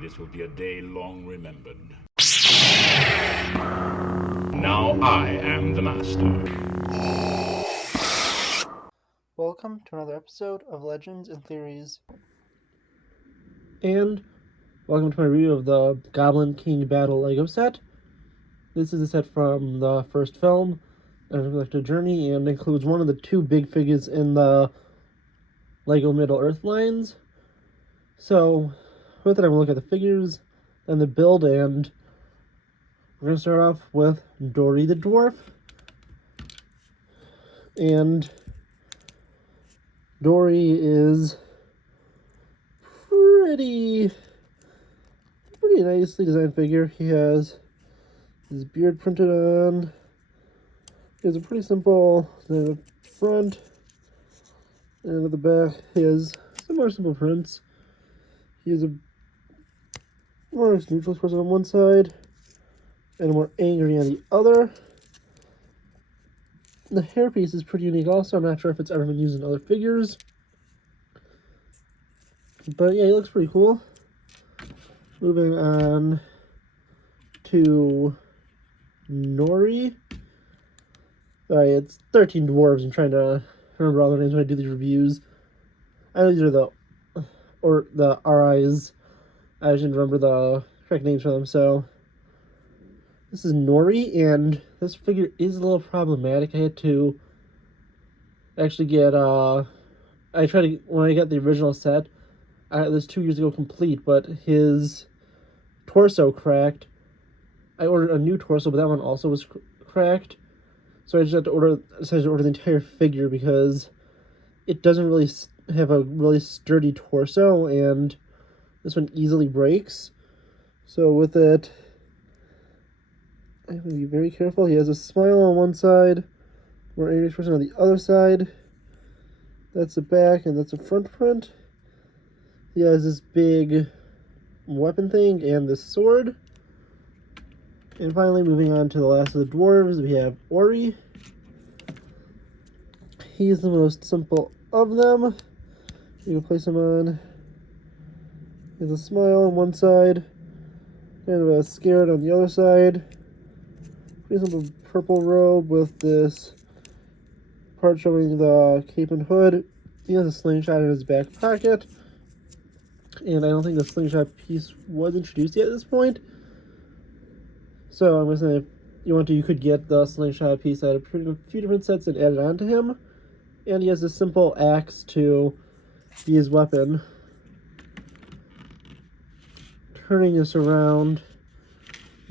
This will be a day long remembered. Now I am the master. Welcome to another episode of Legends and Theories. And welcome to my review of the Goblin King Battle Lego set. This is a set from the first film, Unexpected Journey, and includes one of the two big figures in the Lego Middle-earth lines. So, with it, I'm going to look at the figures and the build, and we're going to start off with Dory the Dwarf. And Dory is pretty nicely designed figure. He has his beard printed on. He has a pretty simple front, and at the back he has some more simple prints. He has a more neutral expression on one side and more angry on the other. The hairpiece is pretty unique also. I'm not sure if it's ever been used in other figures. But yeah, he looks pretty cool. Moving on to Nori. Sorry, it's 13 dwarves. I'm trying to remember all their names when I do these reviews. I know these are the RIs. I didn't remember the correct names for them, so this is Nori, and this figure is a little problematic. I had to actually get when I got the original set, I had this 2 years ago complete, but his torso cracked. I ordered a new torso, but that one also was cracked. So I just had to decided to order the entire figure because it doesn't really have a really sturdy torso, and this one easily breaks. So with it, I have to be very careful. He has a smile on one side, more angry expression on the other side. That's the back, and that's the front print. He has this big weapon thing and this sword. And finally, moving on to the last of the dwarves, we have Ori. He's the most simple of them. You can place him on. He has a smile on one side, kind of a scared on the other side. Pretty simple purple robe with this part showing the cape and hood. He has a slingshot in his back pocket. And I don't think the slingshot piece was introduced yet at this point. So I'm going to say, if you want to, you could get the slingshot piece out of a few different sets and add it onto him. And he has a simple axe to be his weapon. Turning this around,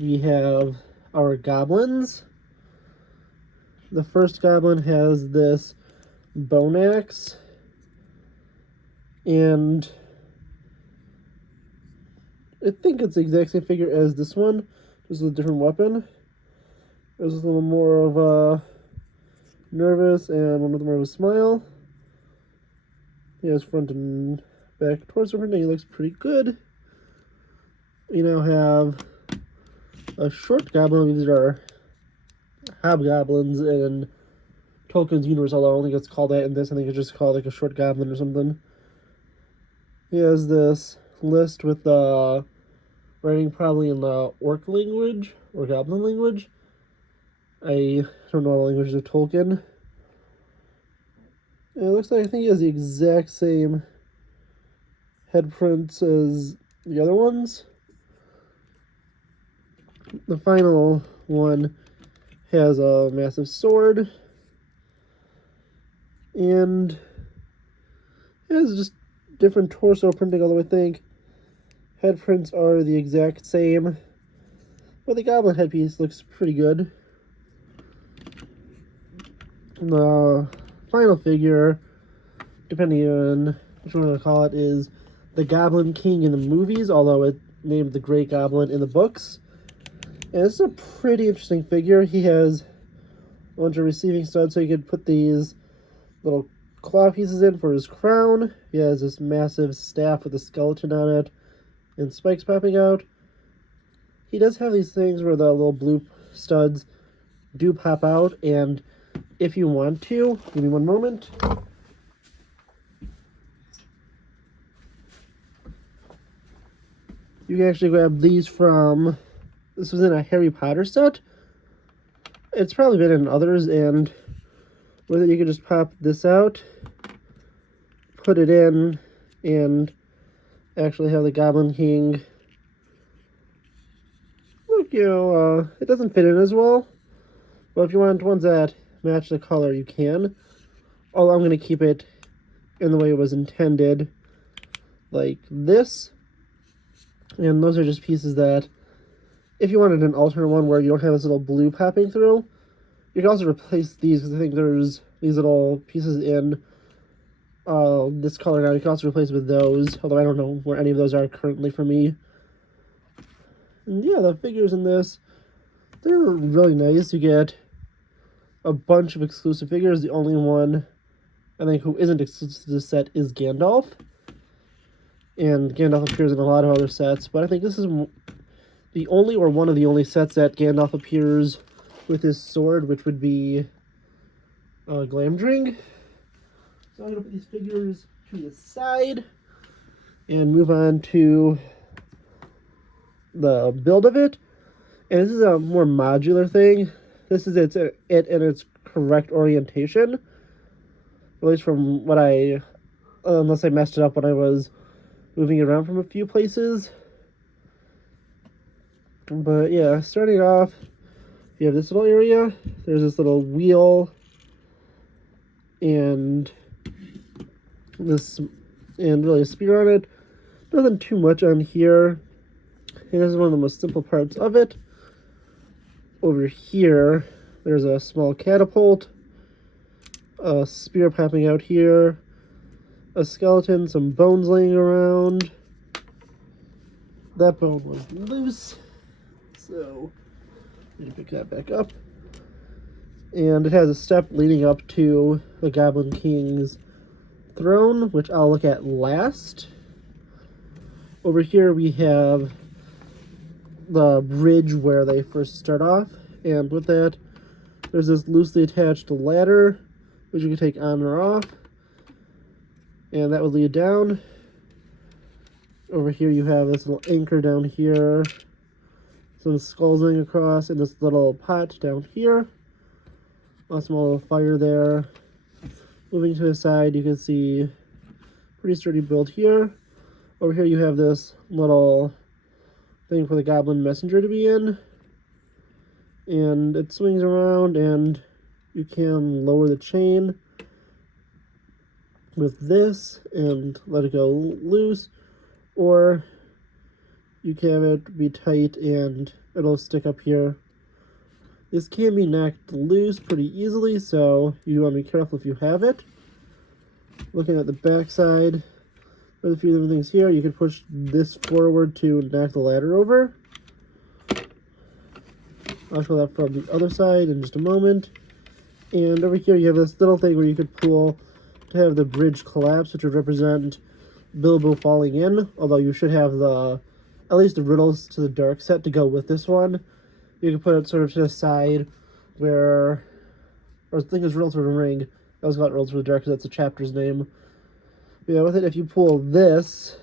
we have our goblins. The first goblin has this bone axe, and I think it's the exact same figure as this one, just with a different weapon. There's a little more of a nervous and one with more of a smile. He has front and back torso printing. He looks pretty good. We now have a short goblin. These are hobgoblins in Tolkien's universe, although I don't think it's called that in this. I think it's just called like a short goblin or something. He has this list with the writing probably in the orc language or goblin language. I don't know all the languages of Tolkien. And it looks like I think he has the exact same head prints as the other ones. The final one has a massive sword, and it has just different torso printing, although I think head prints are the exact same. But the goblin headpiece looks pretty good. And the final figure, depending on which one to call it, is the Goblin King in the movies, although it's named the Great Goblin in the books. And it's a pretty interesting figure. He has a bunch of receiving studs, so you could put these little claw pieces in for his crown. He has this massive staff with a skeleton on it and spikes popping out. He does have these things where the little blue studs do pop out, and if you want to, give me one moment. You can actually grab these from, this was in a Harry Potter set. It's probably been in others, and with it you can just pop this out, put it in, and actually have the Goblin King. Look, it doesn't fit in as well, but if you want ones that match the color, you can. Although I'm going to keep it in the way it was intended, like this. And those are just pieces that, if you wanted an alternate one where you don't have this little blue popping through, you can also replace these, because I think there's these little pieces in this color now. You can also replace it with those, although I don't know where any of those are currently for me. And yeah, the figures in this, they're really nice. You get a bunch of exclusive figures. The only one, I think, who isn't exclusive to this set is Gandalf. And Gandalf appears in a lot of other sets, but I think this is the only, or one of the only sets that Gandalf appears with his sword, which would be Glamdring. So I'm going to put these figures to the side and move on to the build of it. And this is a more modular thing. This is it in its correct orientation, at least from what unless I messed it up when I was moving it around from a few places. But yeah, starting off, you have this little area. There's this little wheel and this, and really a spear on it. Nothing too much on here. And this is one of the most simple parts of it. Over here, there's a small catapult, a spear popping out here, a skeleton, some bones laying around. That bone was loose, so I'm going to pick that back up. And it has a step leading up to the Goblin King's throne, which I'll look at last. Over here we have the bridge where they first start off, and with that there's this loosely attached ladder which you can take on or off, and that will lead down. Over here you have this little anchor down here, some skulls laying across, and this little pot down here, a small fire there. Moving to the side, you can see pretty sturdy build here. Over here you have this little thing for the Goblin Messenger to be in, and it swings around, and you can lower the chain with this and let it go loose, or you can have it be tight and it'll stick up here. This can be knocked loose pretty easily, so you want to be careful if you have it. Looking at the back side, with a few different things here, you can push this forward to knock the ladder over. I'll show that from the other side in just a moment. And over here you have this little thing where you could pull to have the bridge collapse, which would represent Bilbo falling in, although you should have at least the Riddles to the Dark set to go with this one. You can put it sort of to the side where, or I think it's Riddles for the Ring. I was called Riddles for the Dark because that's the chapter's name. But yeah, with it, if you pull this,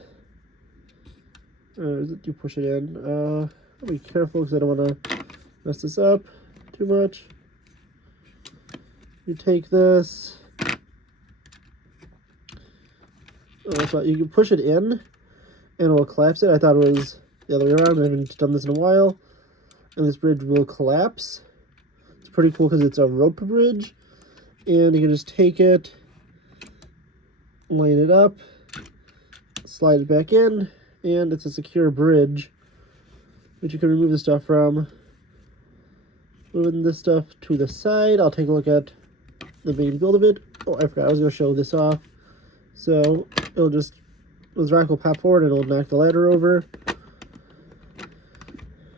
you push it in. I'll be careful because I don't want to mess this up too much. You take this, so you can push it in and it will collapse it. I thought it was the other way around. I haven't done this in a while. And this bridge will collapse. It's pretty cool because it's a rope bridge. And you can just take it, line it up, slide it back in, and it's a secure bridge which you can remove the stuff from. Moving this stuff to the side, I'll take a look at the main build of it. Oh, I forgot, I was going to show this off. So, this rock will pop forward and it'll knock the ladder over.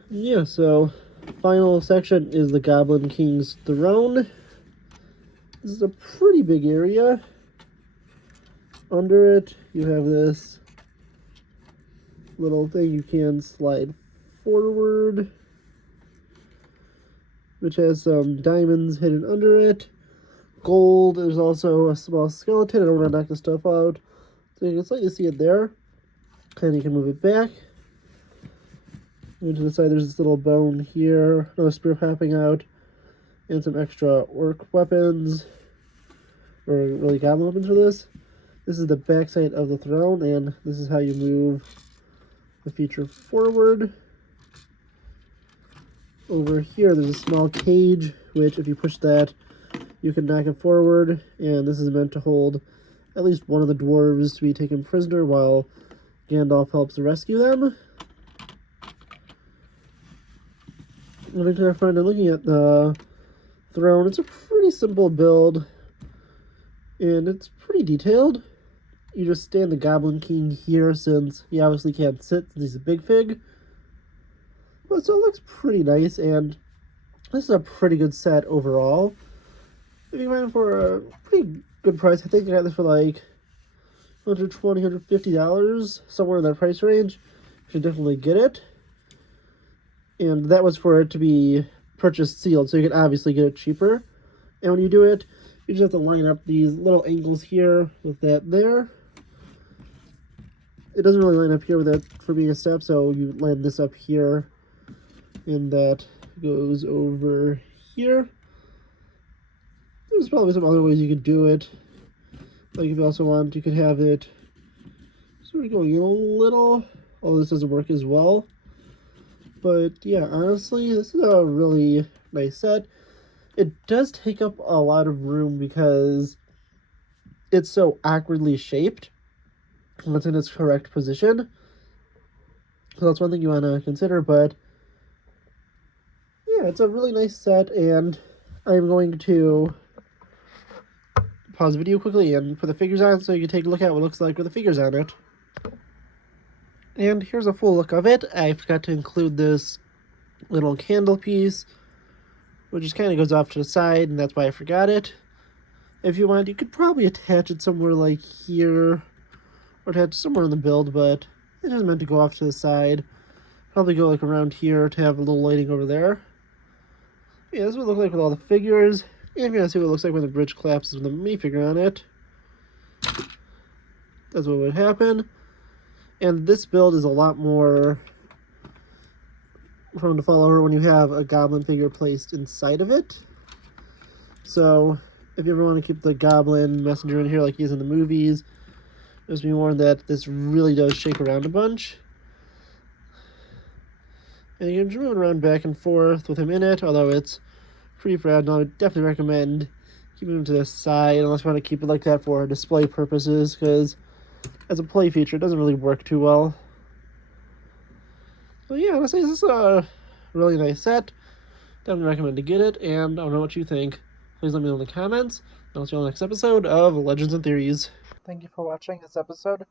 Yeah, so, final section is the Goblin King's throne. This is a pretty big area. Under it, you have this little thing you can slide forward, which has some diamonds hidden under it. Gold, there's also a small skeleton. I don't want to knock the stuff out. So you can slightly see it there. And you can move it back. And to the side, there's this little bone here, another spear popping out, and some extra orc weapons, or really goblin weapons for this. This is the backside of the throne, and this is how you move the feature forward. Over here, there's a small cage, which if you push that, you can knock it forward, and this is meant to hold at least one of the dwarves to be taken prisoner while Gandalf helps rescue them. And if you're looking at the throne, it's a pretty simple build, and it's pretty detailed. You just stand the Goblin King here, since he obviously can't sit since he's a big fig. But so it looks pretty nice, and this is a pretty good set overall. If you find it for a pretty good price, I think I got this for like $120, $150, somewhere in that price range. You should definitely get it. And that was for it to be purchased sealed, so you can obviously get it cheaper. And when you do it, you just have to line up these little angles here with that there. It doesn't really line up here with that for being a step, so you line this up here, and that goes over here. There's probably some other ways you could do it. Like if you also want, you could have it sort of going in a little, although this doesn't work as well. But yeah, honestly, this is a really nice set. It does take up a lot of room because it's so awkwardly shaped when it's in its correct position. So that's one thing you want to consider, but yeah, it's a really nice set, and I'm going to pause the video quickly and put the figures on so you can take a look at what it looks like with the figures on it. And here's a full look of it. I forgot to include this little candle piece, which just kind of goes off to the side, and that's why I forgot it. If you want, you could probably attach it somewhere like here, or attach it somewhere in the build, but it's just meant to go off to the side. Probably go like around here to have a little lighting over there. Yeah, this is what it looks like with all the figures. And if you want to see what it looks like when the bridge collapses with the minifigure on it, that's what would happen. And this build is a lot more prone to fall over when you have a goblin figure placed inside of it. So if you ever want to keep the goblin messenger in here like he is in the movies, just be warned that this really does shake around a bunch. And you can just move around back and forth with him in it, although it's pretty fragile. I would definitely recommend keeping him to the side unless you want to keep it like that for display purposes, because as a play feature, it doesn't really work too well. But yeah, honestly, this is a really nice set. Definitely recommend to get it, and I don't know what you think. Please let me know in the comments, and I'll see you on the next episode of Legends and Theories. Thank you for watching this episode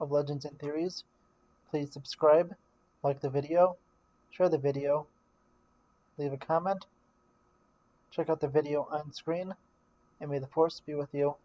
of Legends and Theories. Please subscribe, like the video, share the video, leave a comment, check out the video on screen, and may the Force be with you.